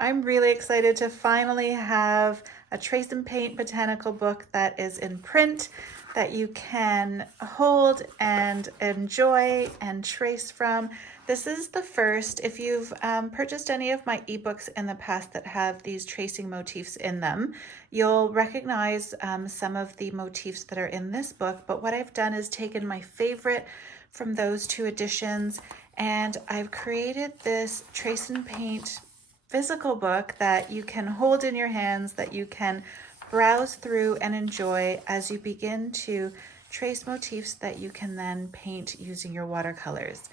I'm really excited to finally have a Trace and Paint botanical book that is in print that you can hold and enjoy and trace from. This is the first. If you've purchased any of my ebooks in the past that have these tracing motifs in them, you'll recognize some of the motifs that are in this book. But what I've done is taken my favorite from those two editions and I've created this Trace and Paint physical book that you can hold in your hands, that you can browse through and enjoy as you begin to trace motifs that you can then paint using your watercolors.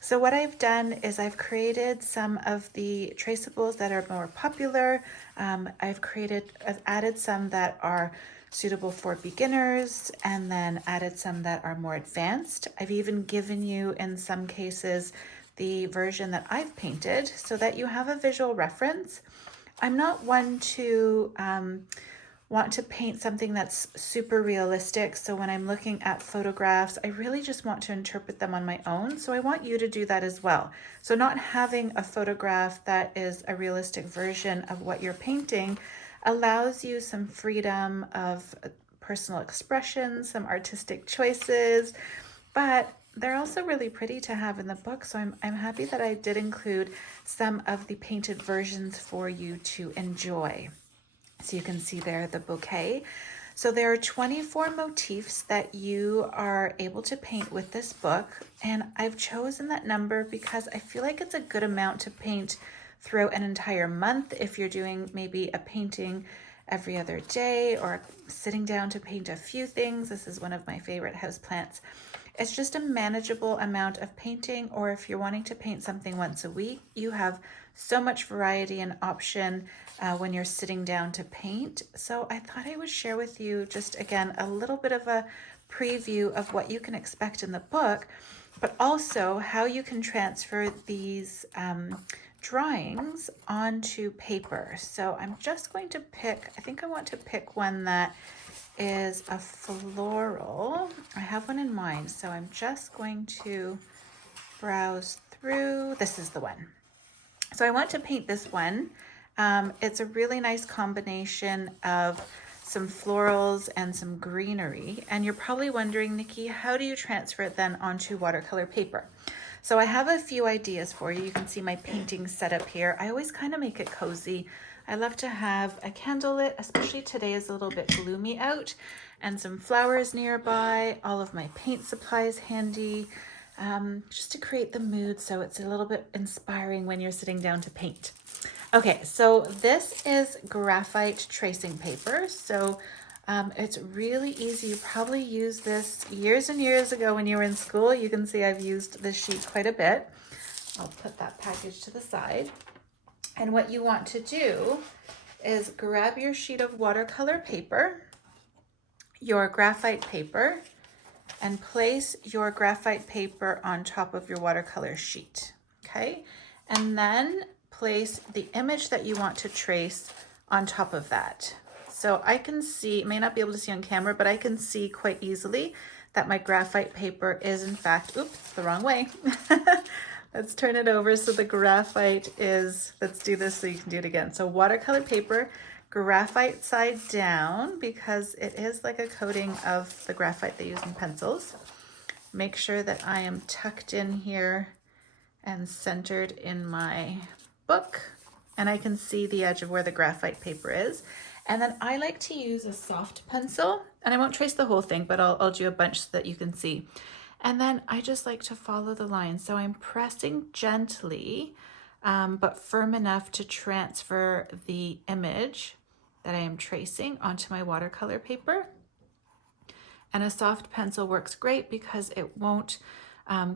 So what I've done is I've created some of the traceables that are more popular. I've added some that are suitable for beginners and then added some that are more advanced. I've even given you, in some cases, the version that I've painted so that you have a visual reference. I'm not one to want to paint something that's super realistic. So when I'm looking at photographs, I really just want to interpret them on my own. So I want you to do that as well. So not having a photograph that is a realistic version of what you're painting allows you some freedom of personal expression, some artistic choices, but they're also really pretty to have in the book. So I'm happy that I did include some of the painted versions for you to enjoy. So you can see there the bouquet. So there are 24 motifs that you are able to paint with this book. And I've chosen that number because I feel like it's a good amount to paint throughout an entire month. If you're doing maybe a painting every other day or sitting down to paint a few things, this is one of my favorite houseplants. It's just a manageable amount of painting, or if you're wanting to paint something once a week, you have so much variety and option when you're sitting down to paint. So I thought I would share with you just again a little bit of a preview of what you can expect in the book, but also how you can transfer these drawings onto paper. So I'm just going to pick, I think I want to pick one that is a floral. I have one in mind, so I'm just going to browse through. This is the one. So I want to paint this one. It's a really nice combination of some florals and some greenery. And you're probably wondering, Nikki, how do you transfer it then onto watercolor paper? So I have a few ideas for you. You can see my painting setup here. I always kind of make it cozy. I love to have a candle lit, especially today is a little bit gloomy out, and some flowers nearby, all of my paint supplies handy, just to create the mood so it's a little bit inspiring when you're sitting down to paint. Okay, so this is graphite tracing paper. So it's really easy. You probably used this years and years ago when you were in school. You can see I've used this sheet quite a bit. I'll put that package to the side. And what you want to do is grab your sheet of watercolor paper, your graphite paper, and place your graphite paper on top of your watercolor sheet, okay? And then place the image that you want to trace on top of that. So I can see, may not be able to see on camera, but I can see quite easily that my graphite paper is in fact, oops, the wrong way. Let's turn it over so the graphite is, let's do this so you can do it again. So watercolor paper, graphite side down, because it is like a coating of the graphite they use in pencils. Make sure that I am tucked in here and centered in my book, and I can see the edge of where the graphite paper is. And then I like to use a soft pencil, and I won't trace the whole thing, but I'll do a bunch so that you can see. And then I just like to follow the line. So I'm pressing gently, but firm enough to transfer the image that I am tracing onto my watercolor paper. And a soft pencil works great because it won't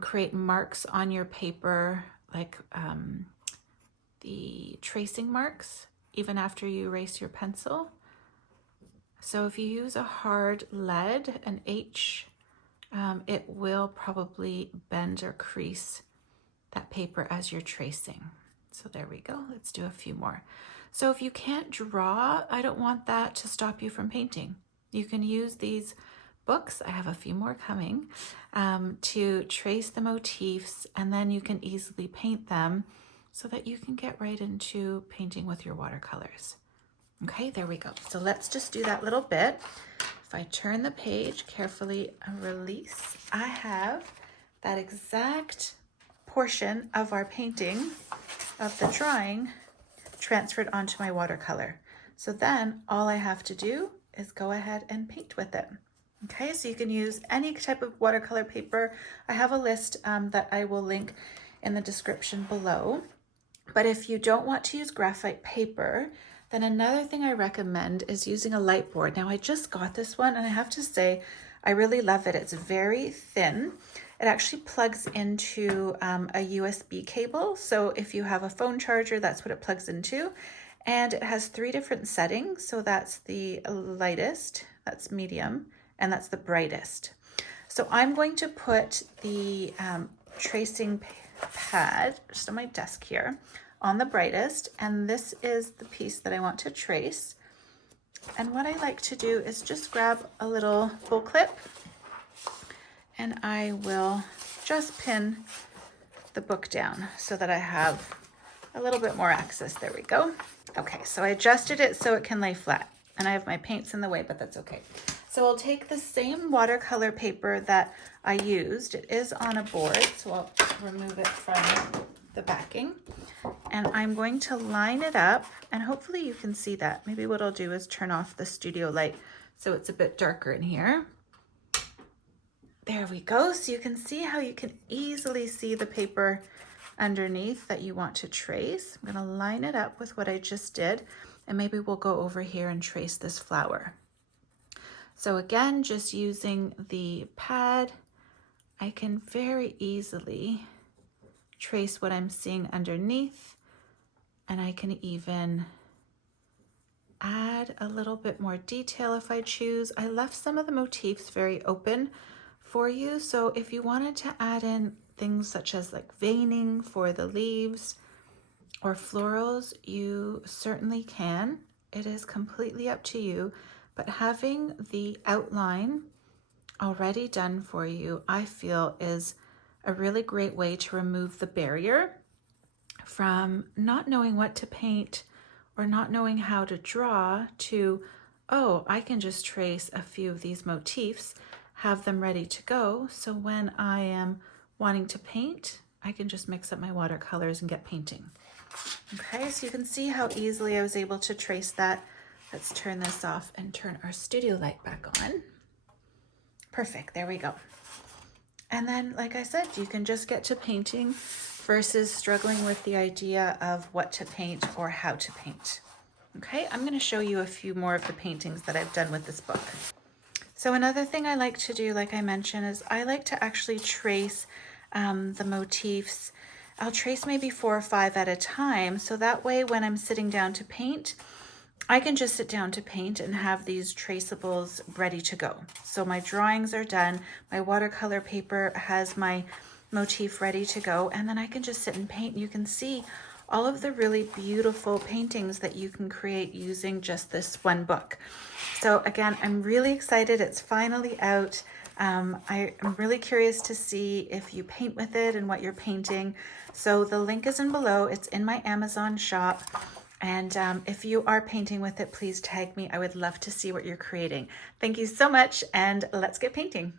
create marks on your paper like the tracing marks, even after you erase your pencil. So if you use a hard lead, an H, it will probably bend or crease that paper as you're tracing. So there we go. Let's do a few more. So if you can't draw, I don't want that to stop you from painting. You can use these books, I have a few more coming, to trace the motifs, and then you can easily paint them. so that you can get right into painting with your watercolors. Okay, there we go. So let's just do that little bit. If I turn the page carefully and release, I have that exact portion of our painting, of the drawing, transferred onto my watercolor. So then all I have to do is go ahead and paint with it. Okay, so you can use any type of watercolor paper. I have a list that I will link in the description below. But if you don't want to use graphite paper, then another thing I recommend is using a light board. Now I just got this one and I have to say I really love it. It's very thin. It actually plugs into a USB cable. So if you have a phone charger, that's what it plugs into. And it has 3 different settings. So that's the lightest, that's medium, and that's the brightest. So I'm going to put the tracing pad just on my desk here on the brightest, and this is the piece that I want to trace. And what I like to do is just grab a little bull clip and I will just pin the book down so that I have a little bit more access. There we go. Okay, so I adjusted it so it can lay flat, and I have my paints in the way, but that's okay. So I'll take the same watercolor paper that I used. It is on a board, so I'll remove it from the backing. And I'm going to line it up, and hopefully you can see that. Maybe what I'll do is turn off the studio light so it's a bit darker in here. There we go. So you can see how you can easily see the paper underneath that you want to trace. I'm going to line it up with what I just did, and maybe we'll go over here and trace this flower. So again, just using the pad, I can very easily trace what I'm seeing underneath, and I can even add a little bit more detail if I choose. I left some of the motifs very open for you, so if you wanted to add in things such as like veining for the leaves or florals, you certainly can. It is completely up to you, but having the outline already done for you, I feel, is a really great way to remove the barrier from not knowing what to paint or not knowing how to draw to, oh, I can just trace a few of these motifs, have them ready to go. So when I am wanting to paint, I can just mix up my watercolors and get painting. Okay, so you can see how easily I was able to trace that. Let's turn this off and turn our studio light back on. Perfect, there we go. And then, like I said, you can just get to painting versus struggling with the idea of what to paint or how to paint. Okay, I'm going to show you a few more of the paintings that I've done with this book. So another thing I like to do, like I mentioned, is I like to actually trace the motifs. I'll trace maybe 4 or 5 at a time, so that way when I'm sitting down to paint, I can just sit down to paint and have these traceables ready to go. So my drawings are done, my watercolor paper has my motif ready to go, and then I can just sit and paint. You can see all of the really beautiful paintings that you can create using just this one book. So again, I'm really excited. It's finally out. I am really curious to see if you paint with it and what you're painting. So the link is in below. It's in my Amazon shop. And if you are painting with it, please tag me. I would love to see what you're creating. Thank you so much, and let's get painting.